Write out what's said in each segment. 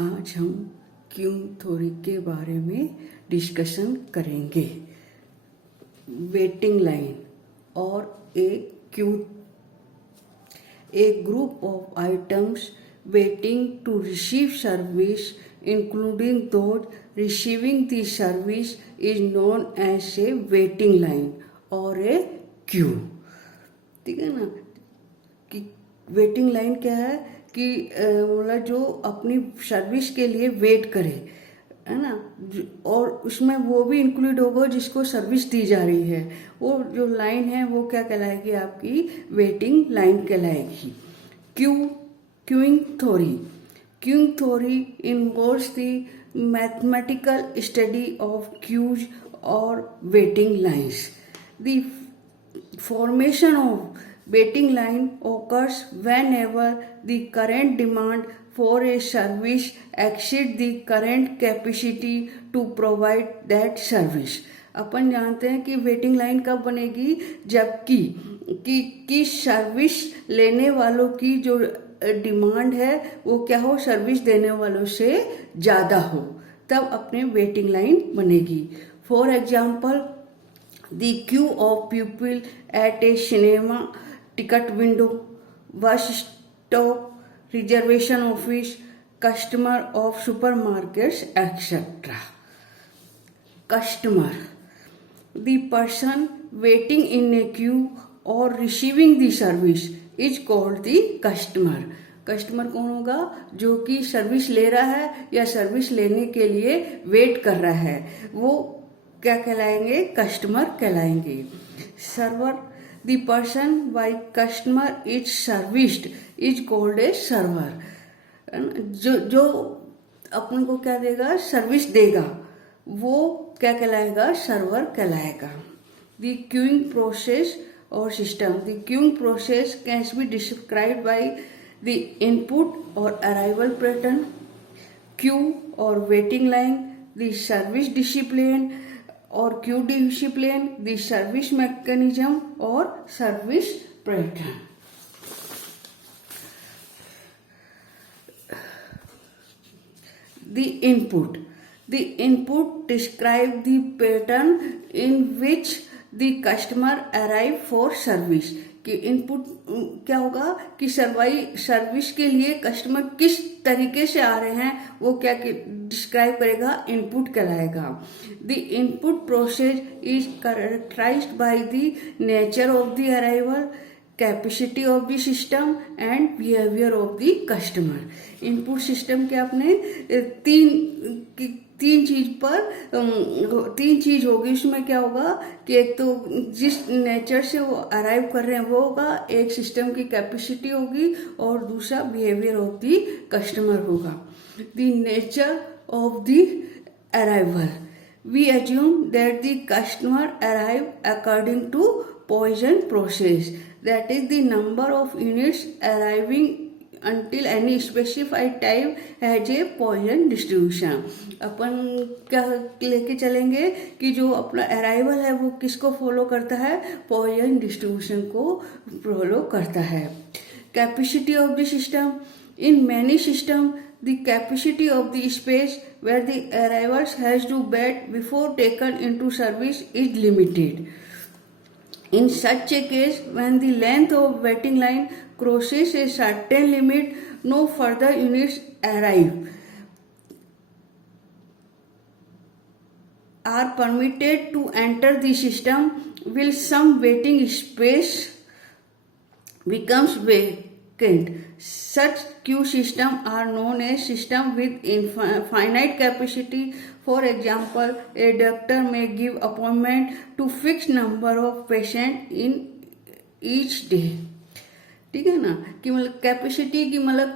आज हम क्यों थ्योरी के बारे में डिस्कशन करेंगे। वेटिंग लाइन और a group of items waiting to receive service including those receiving the service is known as a waiting line और ए क्यू। ठीक है ना, कि वेटिंग लाइन क्या है कि मतलब जो अपनी सर्विस के लिए वेट करे, है ना, और उसमें वो भी इंक्लूड होगा जिसको सर्विस दी जा रही है। वो जो लाइन है वो क्या कहलाएगी, आपकी वेटिंग लाइन कहलाएगी। Queueing theory involves the mathematical study of queues और waiting lines. The formation of waiting line occurs whenever the current demand for a service exceeds the current capacity to provide that service। अपन जानते हैं कि waiting line कब बनेगी, जबकि कि service लेने वालों की जो डिमांड है वो क्या हो, सर्विस देने वालों से ज़्यादा हो, तब अपने वेटिंग लाइन बनेगी। For example, the queue of people at a cinema ticket window, bus stop, reservation office, customer of supermarkets, etc. Customer, the person waiting in a queue or receiving the service is called the customer। Customer कौन होगा, जो कि service ले रहा है या service लेने के लिए वेट कर रहा है, वो क्या कहलाएंगे, कस्टमर कहलाएंगे। Server, the person by customer is serviced is called a server. जो अपन को क्या देगा, सर्विस देगा, वो क्या कहलाएगा, सर्वर कहलाएगा। द क्यूइंग प्रोसेस और system, the queueing process can be described by the input और अराइवल पैटर्न। क्यू और waiting line, the service discipline और queue discipline, the service mechanism और service pattern. The input describe the pattern in which the customer arrive for service। कि input क्या होगा कि service के लिए कस्टमर किस तरीके से आ रहे हैं, वो क्या डिस्क्राइब करेगा, इनपुट कहलाएगा। The input process is characterised by the nature of the arrival, capacity of the system and behaviour of the customer. Input system के अपने तीन चीज होगी। उसमें क्या होगा कि एक तो जिस नेचर से वो अराइव कर रहे हैं वो होगा, एक सिस्टम की कैपेसिटी होगी और दूसरा बिहेवियर ऑफ द कस्टमर होगा। The nature of the arrival, we assume that the customer arrive according to Poisson process, that is the number of units arriving until any specified time has a Poisson distribution। अपन क्या लेके चलेंगे कि जो अपना arrival है वो किसको फॉलो करता है, पॉइजन डिस्ट्रीब्यूशन को फॉलो करता है। Capacity of the system, in many system the capacity of the space where the arrivals has to wait before taken into service is limited. In such a case, when the length of waiting line crosses a certain limit, no further units are permitted to enter the system, while some waiting space becomes vacant. Such queue systems are known as systems with finite capacity. For example, a doctor may give appointment to fixed number of patients in each day। ठीक है ना, कि मतलब capacity की मतलब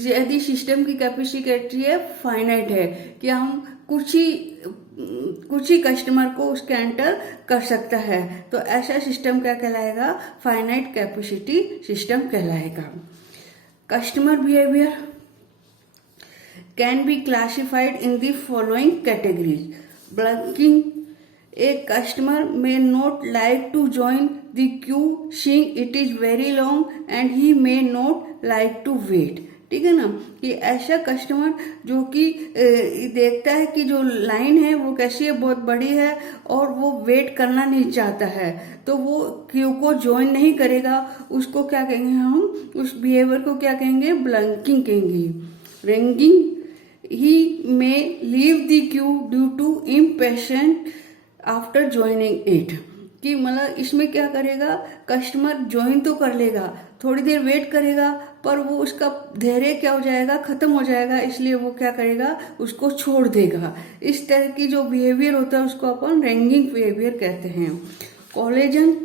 यदि system की capacity है फाइनाइट है कि हम कुछ ही कस्टमर को उसके एंटर कर सकता है, तो ऐसा सिस्टम क्या कहलाएगा, फाइनाइट कैपेसिटी सिस्टम कहलाएगा। Customer behaviour can be classified in the following categories. Blocking, a customer may not like to join the queue seeing it is very long and he may not like to wait। ठीक है ना, कि ऐसा customer जो कि देखता है कि जो लाइन है वो कैसी है, बहुत बड़ी है और वो वेट करना नहीं चाहता है, तो वो क्यू को ज्वाइन नहीं करेगा, उसको क्या कहेंगे हम, उस बिहेवियर को क्या कहेंगे, ब्लंकिंग कहेंगे। Ranging, he may leave the queue due to impatient after joining it, कि मतलब इसमें क्या करेगा, कस्टमर ज्वाइन तो कर लेगा, थोड़ी देर वेट करेगा, पर वो उसका धैर्य क्या हो जाएगा, खत्म हो जाएगा, इसलिए वो क्या करेगा, उसको छोड़ देगा। इस तरह की जो बिहेवियर होता है उसको अपन रेंगिंग बिहेवियर कहते हैं। Collision,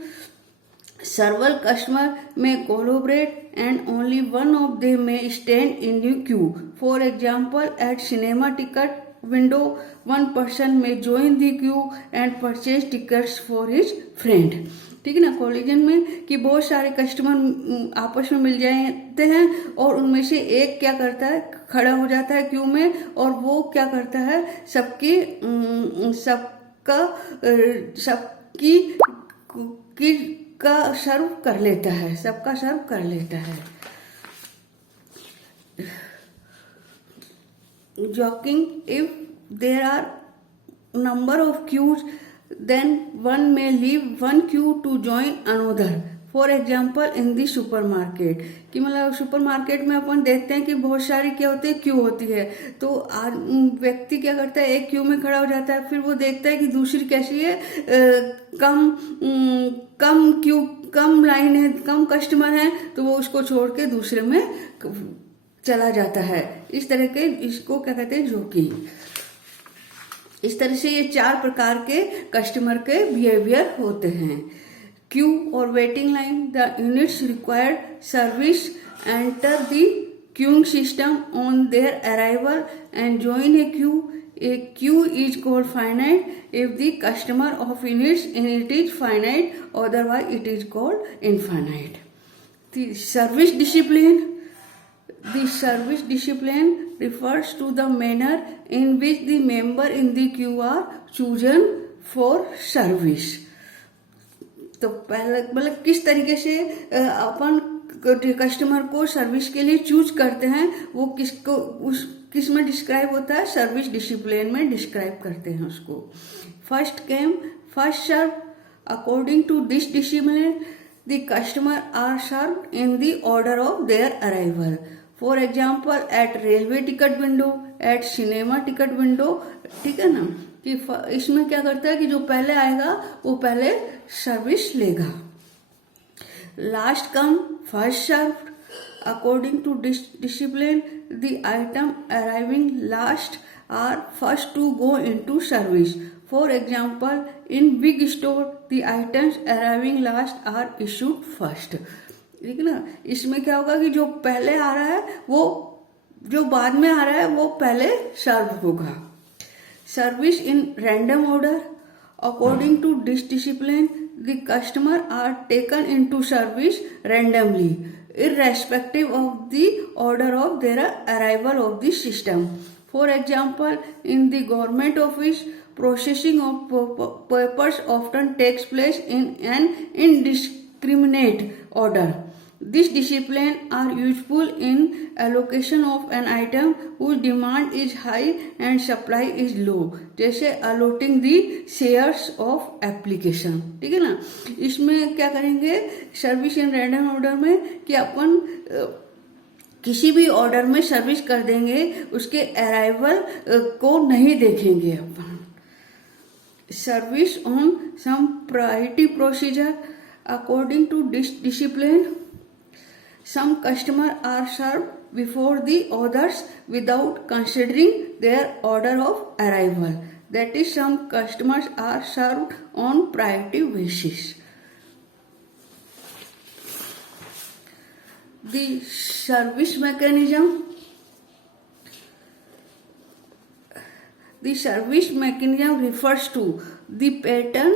several customers may collaborate and only one of them may stand in the queue. For example, at cinema ticket window, one person may join the queue and purchase tickets for his friend. ठीक है ना, collision में कि बहुत सारे customer आपस में मिल जाते हैं और उनमें से एक क्या करता है, खड़ा हो जाता है क्यू में और वो क्या करता है, सबकी का सर्व कर लेता है, सबका सर्व कर लेता है। Jockeying, if there are number of queues then one may leave one queue to join another. For example in the super market, कि मतलब सुपर मार्केट में अपन देखते हैं कि बहुत सारी क्या होती है, क्यू होती है, तो व्यक्ति क्या करता है, एक क्यू में खड़ा हो जाता है, फिर वो देखता है कि दूसरी कैसी है, कम लाइन है, कम कस्टमर है, तो वो उसको छोड़ के दूसरे में चला जाता है। इस तरह के इसको क्या कहते हैं, जोकिंग। इस तरह से ये 4 प्रकार के कस्टमर के बिहेवियर होते हैं। क्यू और waiting line, the units required service enter the queuing system on their arrival and join a queue. A queue is called finite if the customer of units in it is finite, otherwise it is called infinite. The service discipline. The service discipline refers to the manner in which the member in the queue are chosen for service. तो पहले मतलब किस तरीके से अपन customer को service के लिए choose करते हैं, वो किस में डिस्क्राइब होता है, सर्विस डिसिप्लिन में डिस्क्राइब करते हैं उसको। First came first serve, according to this discipline the customer are serve in the order of their arrival. For example at railway ticket window, at cinema ticket window, ठीक है ना, कि इसमें क्या करता है कि जो पहले आएगा वो पहले सर्विस लेगा। Last come first served, according to discipline the item arriving last are first to go into service. For example in big store the items arriving last are issued first. ठीक है ना, इसमें क्या होगा कि जो पहले आ रहा है वो जो बाद में आ रहा है वो पहले सर्व होगा। Service in random order, according to this discipline the customer are taken into service randomly irrespective of the order of their arrival of the system. For example, in the government office, processing of papers often takes place in an indiscriminate order. This discipline are useful in allocation of an item whose demand is high and supply is low, जैसे allotting the shares of application। ठीक है ना, इसमें क्या करेंगे service in random order में कि अपन किसी भी ऑर्डर में सर्विस कर देंगे, उसके अराइवल को नहीं देखेंगे अपन। Service on some priority procedure, according to this discipline some customers are served before the others without considering their order of arrival. That is, some customers are served on priority basis. The service mechanism. The service mechanism refers to the pattern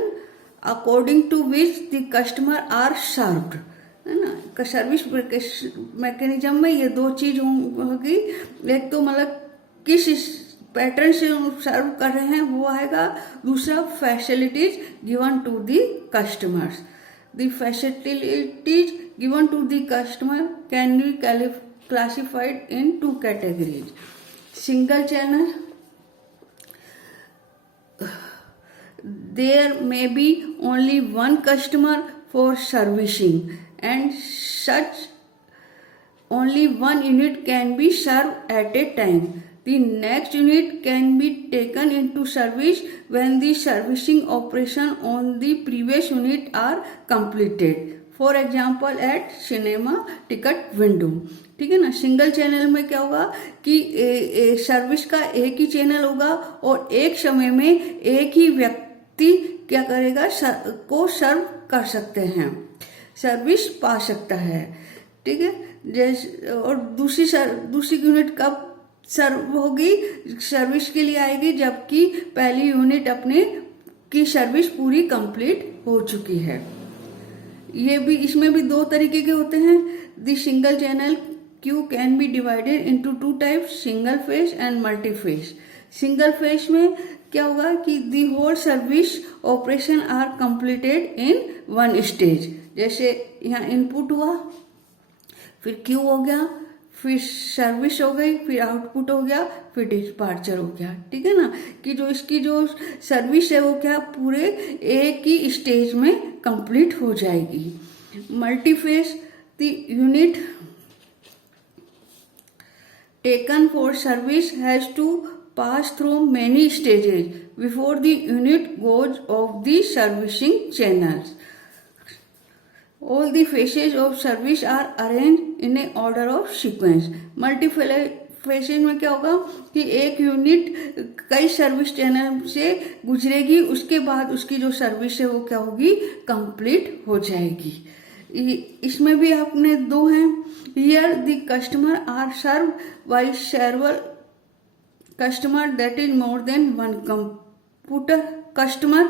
according to which the customers are served. है ना, service mechanism में ये 2 चीज होगी, एक तो मतलब किस पैटर्न से सर्व कर रहे हैं वो आएगा, दूसरा facilities given to the customers. The facilities given to the customer can be classified in two categories. Single channel, there may be only one customer for servicing, and such only one unit can be served at a time. The next unit can be taken into service when the servicing operation on the previous unit are completed. For example eight cinema ticket window. ठीक है ना. Single channel में क्या होगा कि service का एक ही channel होगा और एक समय में एक ही व्यक्ति क्या करेगा, को सर्व कर सकते हैं, सर्विस पा सकता है. ठीक है. जैसे और दूसरी यूनिट कब सर्व होगी, सर्विस के लिए आएगी जबकि पहली यूनिट अपने की सर्विस पूरी कंप्लीट हो चुकी है. ये भी, इसमें भी दो तरीके के होते हैं. The single channel queue can be divided into two types, single phase and multi phase. Single phase में क्या होगा कि the whole service operation are completed in one stage. जैसे यहाँ इनपुट हुआ, फिर क्यू हो गया, फिर सर्विस हो गई, फिर आउटपुट हो गया, फिर डिस्पार्चर हो गया. ठीक है ना. कि जो इसकी जो सर्विस है वो क्या पूरे एक ही स्टेज में कंप्लीट हो जाएगी. Multi phase, the unit taken for service has to pass through many stages before the unit goes off the servicing channels. All the phases of service are arranged in a order of sequence. Multi phases में क्या होगा कि एक unit कई service channel से गुजरेगी, उसके बाद उसकी जो सर्विस है वो क्या होगी, कंप्लीट हो जाएगी. इसमें भी आपने दो हैं. Here the customer are serve by several customer, that is more than one computer customer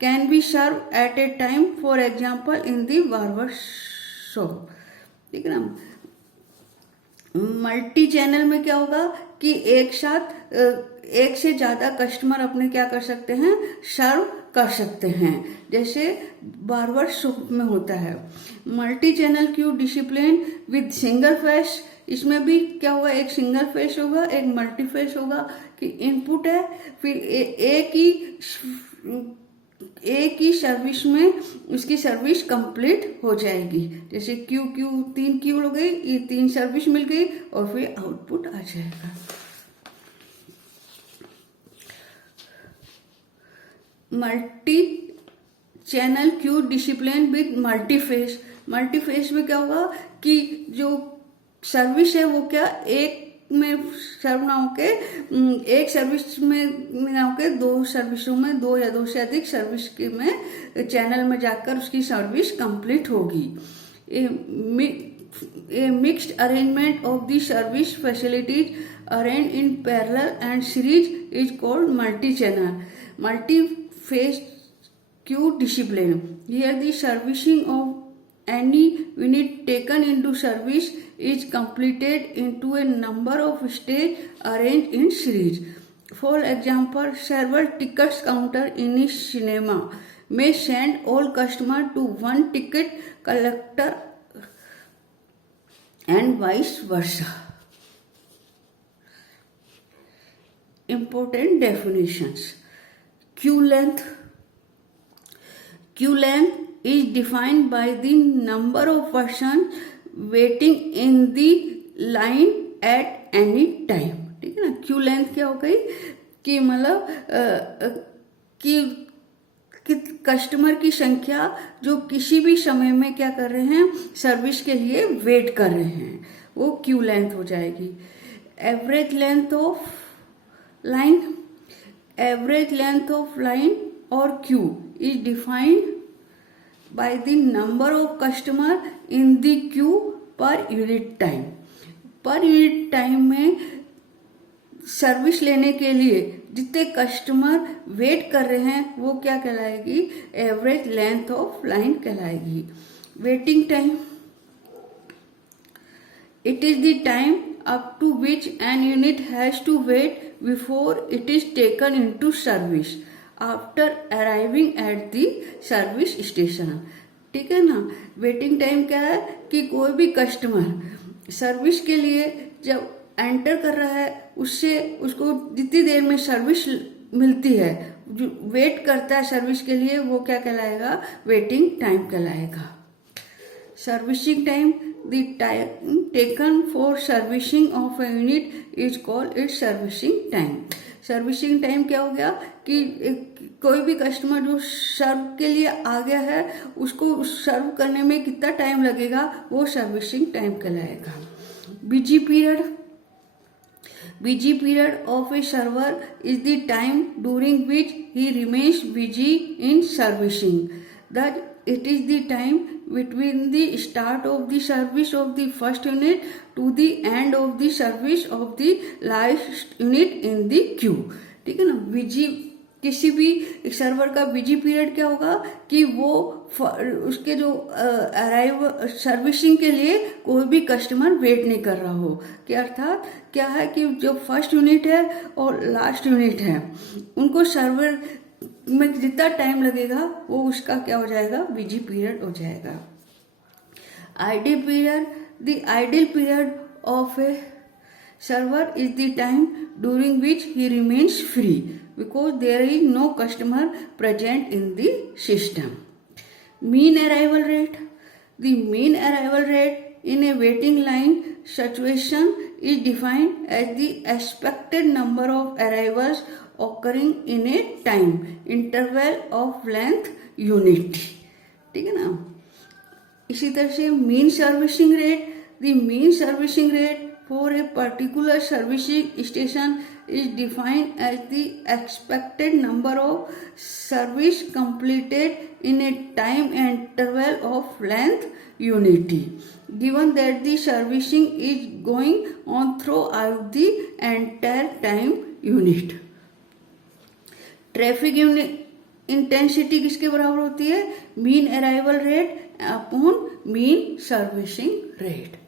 can be served at a time, for example in the barber shop. ठीक है ना. मल्टी चैनल में क्या होगा कि एक साथ एक से ज्यादा कस्टमर अपने क्या कर सकते हैं, सर्व कर सकते हैं, जैसे बार्बर शॉप में होता है. Multi channel Q discipline with single phase. इसमें भी क्या होगा, एक सिंगल फेज होगा, एक मल्टी फेज होगा. कि इनपुट है, फिर एक ही सर्विस में उसकी सर्विस कंप्लीट हो जाएगी. जैसे क्यू 3 क्यू हो गई, ये 3 सर्विस मिल गई और फिर आउटपुट आ जाएगा. Multi channel Q discipline with multi phase. Multi phase में क्या होगा कि जो सर्विस है वो क्या एक में सर्व ना होके, एक सर्विस में ना होके दो सर्विसों में, दो या दो से अधिक सर्विस के में चैनल में जाकर उसकी सर्विस कंप्लीट होगी. A mixed arrangement of the service facilities arrange in parallel and series is called multi channel. Multi phase queue discipline. Here the servicing of any unit taken into service is completed into a number of stages arranged in series. For example, several tickets counter in a cinema may send all customers to one ticket collector and vice versa. Important definitions. Queue length. Queue length is defined by the number of persons waiting in the line at any time. ठीक है ना. Q length क्या हो गई कि मतलब कि customer की संख्या जो किसी भी समय में क्या कर रहे हैं, सर्विस के लिए वेट कर रहे हैं, वो क्यू लेंथ हो जाएगी. Average length of line. Average length of line और queue is defined by the number of customer in the queue per unit time. per unit time में सर्विस लेने के लिए जितने कस्टमर वेट कर रहे हैं वो क्या कहलाएगी, एवरेज लेंथ ऑफ लाइन कहलाएगी. Waiting time. It is the time up to which an unit has to wait before it is taken into service after arriving at the service station. ठीक है ना. वेटिंग टाइम क्या है कि कोई भी customer service के लिए जब एंटर कर रहा है उससे उसको जितनी देर में सर्विस मिलती है, जो वेट करता है सर्विस के लिए, वो क्या कहलाएगा? वेटिंग टाइम कहलाएगा। Servicing time, the time taken for servicing of a unit is called its servicing time. Servicing time क्या हो गया कि कोई भी कस्टमर जो सर्व के लिए आ गया है उसको सर्व करने में कितना टाइम लगेगा, वो सर्विसिंग टाइम कहलाएगा। Busy period, busy period of a server is the time during which he remains busy in servicing. That it is the time between the start of the service of the first unit to the end of the service of the last unit in the queue. ठीक है ना? Busy, किसी भी server का busy period क्या होगा कि वो उसके जो अराइव सर्विसिंग के लिए कोई भी कस्टमर वेट नहीं कर रहा हो, कि अर्थात क्या है कि जो फर्स्ट यूनिट है और लास्ट यूनिट है उनको सर्वर में जितना टाइम लगेगा वो उसका क्या हो जाएगा? बिजी पीरियड हो जाएगा। Ideal period, the ideal period of A server is the time during which he remains free because there is no customer present in the system. Mean arrival rate, the mean arrival rate in a waiting line situation is defined as the expected number of arrivals occurring in a time interval of length unit. ठीक है ना? इसी तरह से mean servicing rate, the mean servicing rate for a particular servicing station is defined as the expected number of service completed in a time interval of length unity, given that the servicing is going on throughout the entire time unit. Traffic intensity किसके बराबर होती है? Mean arrival rate upon mean servicing rate.